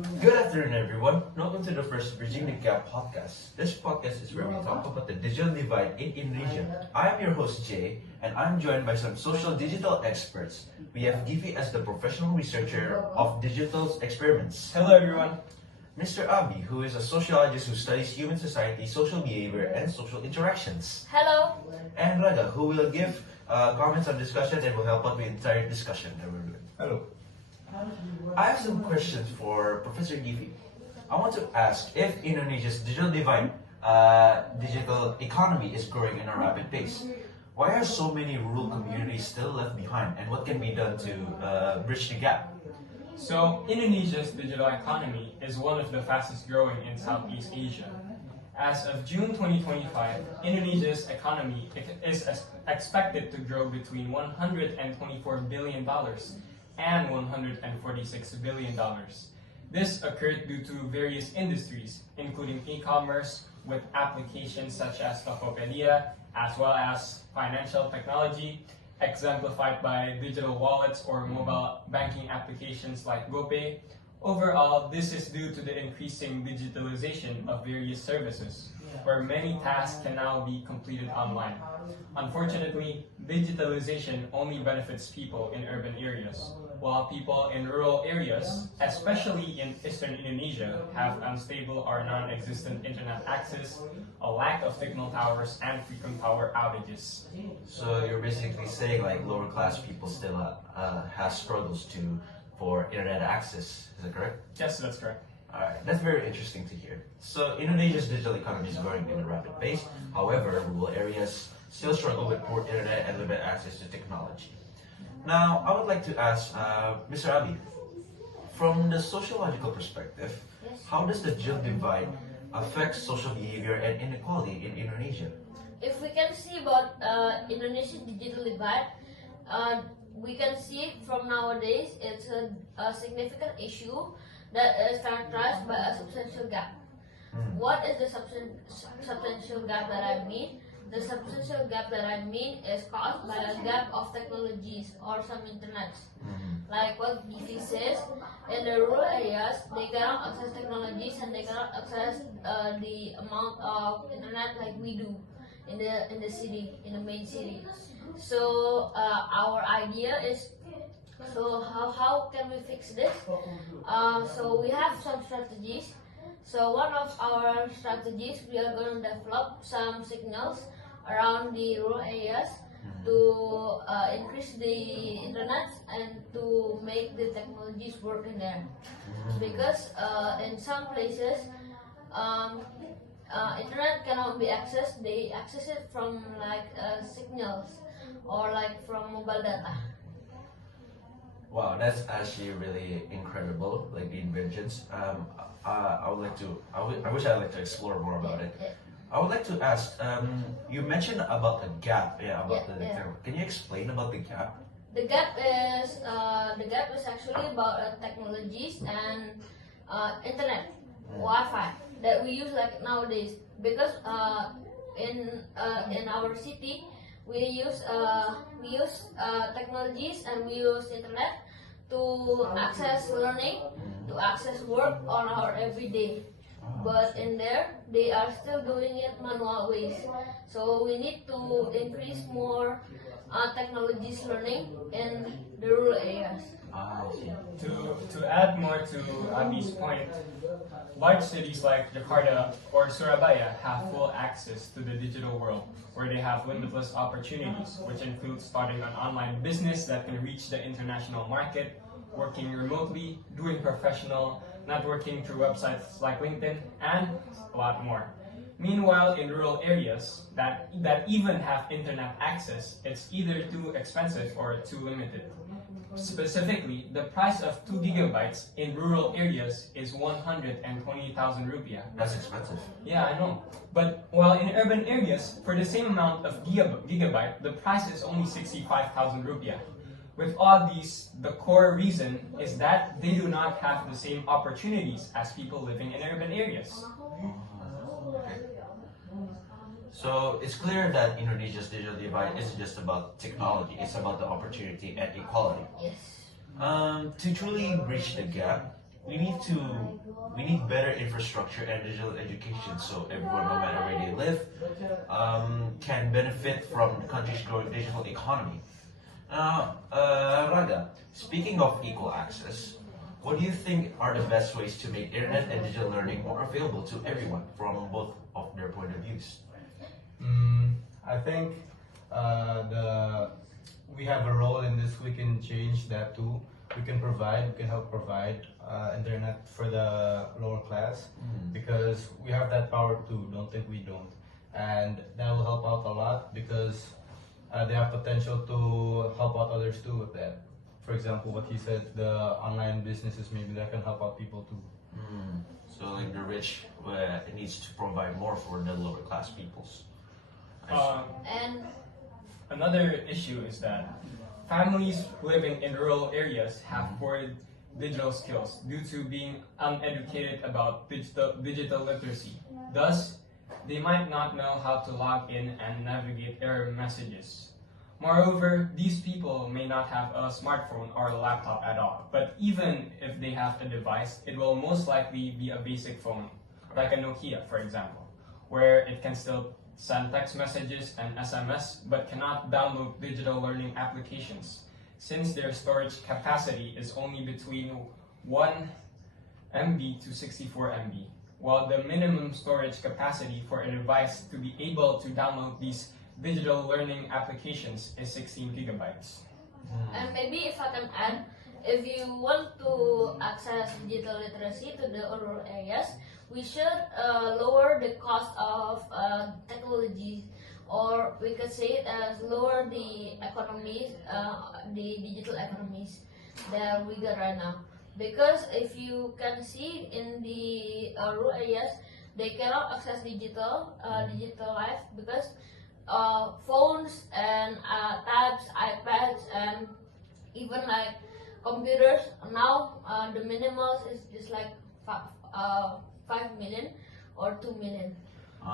Good afternoon, everyone. Welcome to the first Bridging the Gap podcast. This podcast is where we talk about the digital divide in Indonesia. I am your host, Jay, and I'm joined by some social digital experts. We have Givi as the professional researcher of digital experiments. Hello everyone. Mr. Abi, who is a sociologist who studies human society, social behavior, and social interactions. Hello. And Raga, who will give comments on discussion and will help out with the entire discussion that we're doing. Hello. I have some questions for Professor Givi. I want to ask if Indonesia's digital divide, digital economy is growing in a rapid pace. Why are so many rural communities still left behind, and what can be done to bridge the gap? So, Indonesia's digital economy is one of the fastest growing in Southeast Asia. As of June 2025, Indonesia's economy is expected to grow between $124 billion and $146 billion. This occurred due to various industries, including e-commerce, with applications such as Tokopedia, as well as financial technology, exemplified by digital wallets or mobile banking applications like GoPay. Overall, this is due to the increasing digitalization of various services, where many tasks can now be completed online. Unfortunately, digitalization only benefits people in urban areas, while people in rural areas, especially in eastern Indonesia, have unstable or non-existent internet access, a lack of signal towers, and frequent power outages. So you're basically saying like lower class people still have struggles for internet access. Is that correct? Yes, that's correct. Alright, that's very interesting to hear. So Indonesia's digital economy is growing in a rapid pace. However, rural areas still struggle with poor internet and limited access to technology. Now, I would like to ask Mr. Abi, from the sociological perspective, how does the digital divide affect social behavior and inequality in Indonesia? If we can see about Indonesian digital divide, we can see from nowadays it's a significant issue that is characterized by a substantial gap. What is the substantial gap that I mean? The substantial gap that I mean is caused by a gap of technologies or some internets. Like what Givi says, in the rural areas, they cannot access technologies and they cannot access the amount of internet like we do in the city, in the main city. So our idea is, so how can we fix this? So we have some strategies. So one of our strategies, we are going to develop some signals around the rural areas to increase the internet and to make the technologies work in there. Because in some places, internet cannot be accessed. They access it from like signals or like from mobile data. Wow, that's actually really incredible, like the inventions. I would like to, I wish I'd like to explore more about it. I would like to ask, you mentioned about the gap, can you explain about the gap? The gap is actually about technologies and internet, Wi-Fi that we use like nowadays. Because in our city we use technologies and we use internet to access learning, to access work on our everyday. But in there, they are still doing it manual ways. So we need to increase more technologies learning in the rural areas. To add more to Abi's point, large cities like Jakarta or Surabaya have full access to the digital world, where they have limitless opportunities, which include starting an online business that can reach the international market, working remotely, doing professional networking through websites like LinkedIn, and a lot more. Meanwhile, in rural areas that even have internet access, it's either too expensive or too limited. Specifically, the price of 2 gigabytes in rural areas is 120,000 rupiah. That's expensive. Yeah, I know. But while in urban areas, for the same amount of gigabyte, the price is only 65,000 rupiah. With all these, the core reason is that they do not have the same opportunities as people living in urban areas. Okay. So it's clear that Indonesia's digital divide isn't just about technology, it's about the opportunity and equality. Yes. To truly bridge the gap, we need better infrastructure and digital education so everyone, no matter where they live, can benefit from the country's growing digital economy. Raga, speaking of equal access, what do you think are the best ways to make internet and digital learning more available to everyone from both of their point of views? I think we have a role in this. We can change that too. We can help provide internet for the lower class because we have that power too. Don't think we don't, and that will help out a lot because they have potential to help out others too with that. For example, what he said, the online businesses, maybe that can help out people too. So like the rich needs to provide more for the lower class peoples. And Another issue is that families living in rural areas have poor digital skills due to being uneducated about digital literacy. Thus, they might not know how to log in and navigate error messages. Moreover, these people may not have a smartphone or a laptop at all, but even if they have a device, it will most likely be a basic phone, like a Nokia, for example, where it can still send text messages and SMS, but cannot download digital learning applications, since their storage capacity is only between 1 MB to 64 MB, while the minimum storage capacity for a device to be able to download these digital learning applications is 16 gigabytes. And maybe if I can add, if you want to access digital literacy to the rural areas, we should lower the cost of technologies, or we could say it as lower the economies, the digital economies that we got right now. Because if you can see in the rural areas, they cannot access digital life because phones and tabs, iPads, and even like computers now, the minimals is just like 5 million or 2 million.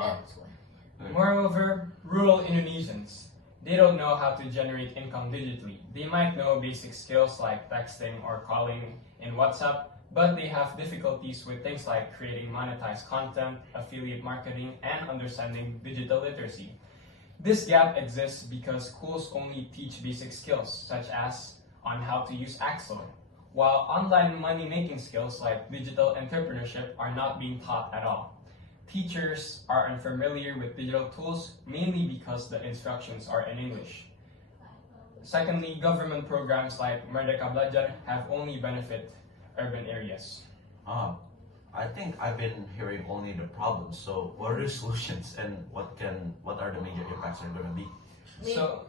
That's why. Moreover, rural Indonesians, they don't know how to generate income digitally. They might know basic skills like texting or calling in WhatsApp, but they have difficulties with things like creating monetized content, affiliate marketing, and understanding digital literacy. This gap exists because schools only teach basic skills, such as on how to use Excel, while online money-making skills like digital entrepreneurship are not being taught at all. Teachers are unfamiliar with digital tools, mainly because the instructions are in English. Secondly, government programs like Merdeka Belajar have only benefit urban areas. I think I've been hearing only the problems. So what are the solutions and what are the major impacts are going to be? So,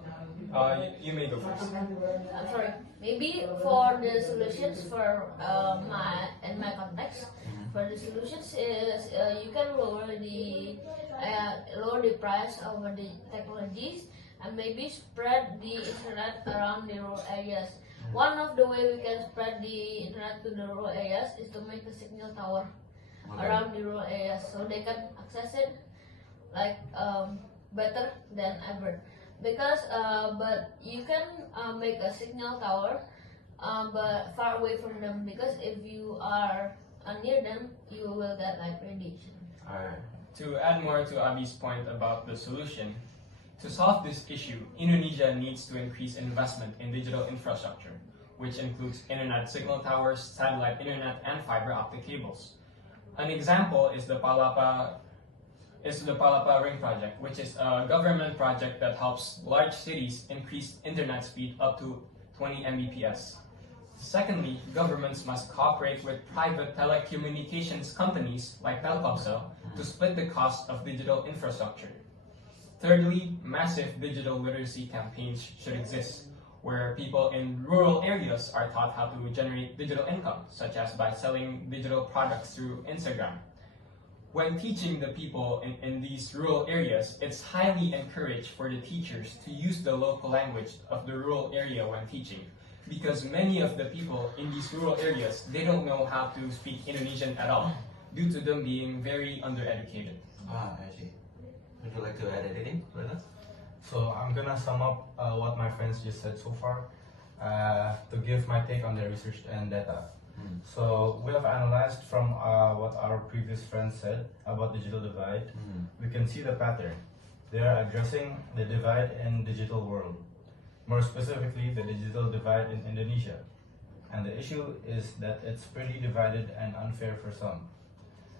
you may go first. I'm sorry. Maybe for the solutions for my context, for the solutions is you can lower the price of the technologies and maybe spread the internet around the rural areas. One of the way we can spread the internet to the rural areas is to make a signal tower around the rural areas so they can access it like better than ever. Because but you can make a signal tower but far away from them, because if you are near them you will get like radiation. Alright. To add more to Abi's point about the solution, to solve this issue, Indonesia needs to increase investment in digital infrastructure, which includes internet signal towers, satellite internet, and fiber optic cables. An example is the Palapa Ring Project, which is a government project that helps large cities increase internet speed up to 20 Mbps. Secondly, governments must cooperate with private telecommunications companies like Telkomsel to split the cost of digital infrastructure. Thirdly, massive digital literacy campaigns should exist, where people in rural areas are taught how to generate digital income, such as by selling digital products through Instagram. When teaching the people in these rural areas, it's highly encouraged for the teachers to use the local language of the rural area when teaching, because many of the people in these rural areas, they don't know how to speak Indonesian at all, due to them being very undereducated. I see. Would you like to add anything, Rena? So I'm gonna sum up what my friends just said so far to give my take on their research and data. Mm. So we have analyzed from what our previous friends said about digital divide. We can see the pattern. They are addressing the divide in digital world, more specifically the digital divide in Indonesia. And the issue is that it's pretty divided and unfair for some,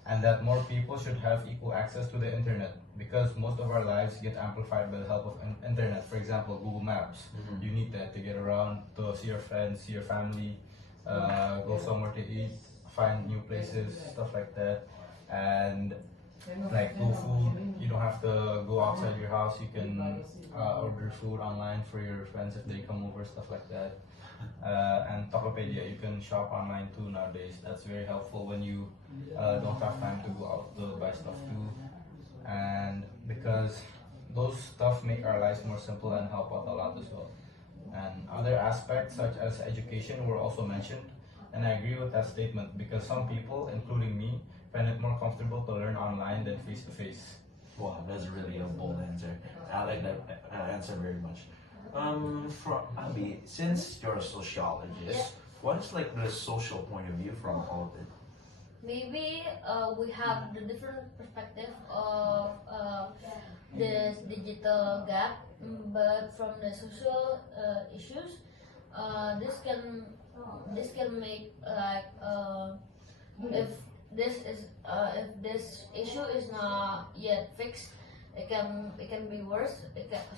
and that more people should have equal access to the internet, because most of our lives get amplified by the help of internet. For example, Google Maps. Mhm. You need that to get around, to see your friends, see your family, go somewhere to eat, find new places, stuff like that. And like food, you don't have to go outside your house. You can order food online for your friends if they come over, stuff like that. And Tokopedia, you can shop online too nowadays. That's very helpful when you don't have time to go out to buy stuff too. And because those stuff make our lives more simple and help out a lot as well. And other aspects such as education were also mentioned, and I agree with that statement, because some people, including me, find it more comfortable to learn online than face to face. Wow, that's really a bold answer. I like that answer very much. From Abby, since you're a sociologist, Yeah. what is like the social point of view from all of it? Maybe we have the different perspective of this digital gap, but from the social issues, this can make like if if this issue is not yet fixed, it can be worse.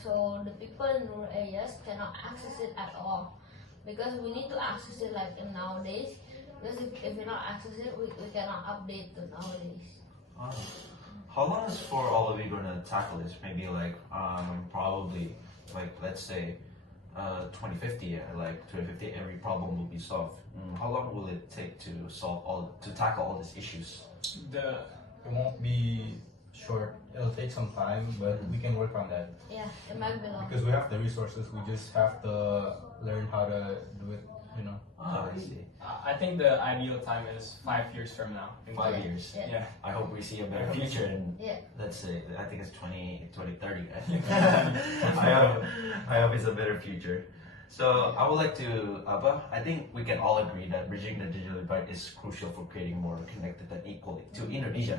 So the people in rural areas cannot access it at all, because we need to access it like in nowadays. Because if we not access it, we cannot update to nowadays. Ah. How long is for all of you gonna tackle this? Maybe like probably like let's say 2050, like 2050, every problem will be solved. How long will it take to tackle all these issues? The It won't be short. It'll take some time, but we can work on that Yeah, it might be long. because we have the resources. We just have to learn how to do it. I see. I think the ideal time is 5 years from now. 5 Yeah. years. Yeah. Yeah. I hope we see a better future in Yeah. let's say I think it's 2030. I hope it's a better future. So I would like to Abba, I think we can all agree that bridging the digital divide is crucial for creating more connected and equal to Indonesia.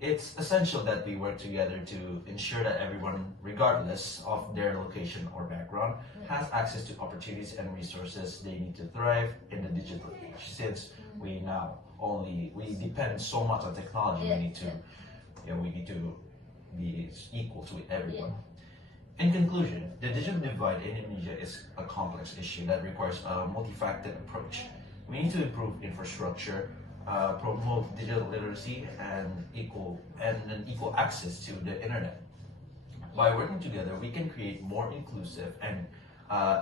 It's essential that we work together to ensure that everyone, regardless of their location or background, has access to opportunities and resources they need to thrive in the digital age. Since we depend so much on technology, we need to be equal to everyone. In conclusion, the digital divide in Indonesia is a complex issue that requires a multifaceted approach. We need to improve infrastructure, promote digital literacy, and an equal access to the internet. By working together, we can create more inclusive and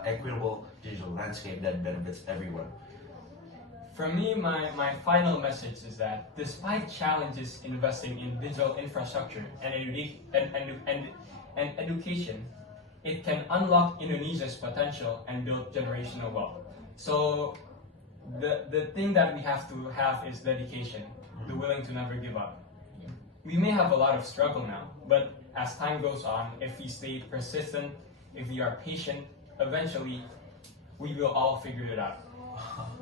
equitable digital landscape that benefits everyone. For me, my final message is that despite challenges investing in digital infrastructure and education, it can unlock Indonesia's potential and build generational wealth. So the thing that we have to have is dedication, the willing to never give up. We may have a lot of struggle now, but as time goes on, if we stay persistent, if we are patient, eventually we will all figure it out.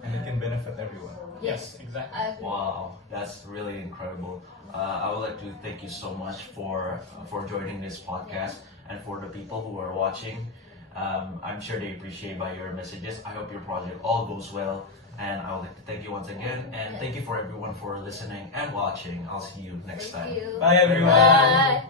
And it can benefit everyone. Yes, exactly. I agree. Wow, that's really incredible. I would like to thank you so much for joining this podcast, and for the people who are watching. I'm sure they appreciate by your messages. I hope your project all goes well, and I would like to thank you once again, and thank you for everyone for listening and watching. I'll see you next time. Thank you. Bye everyone. Bye.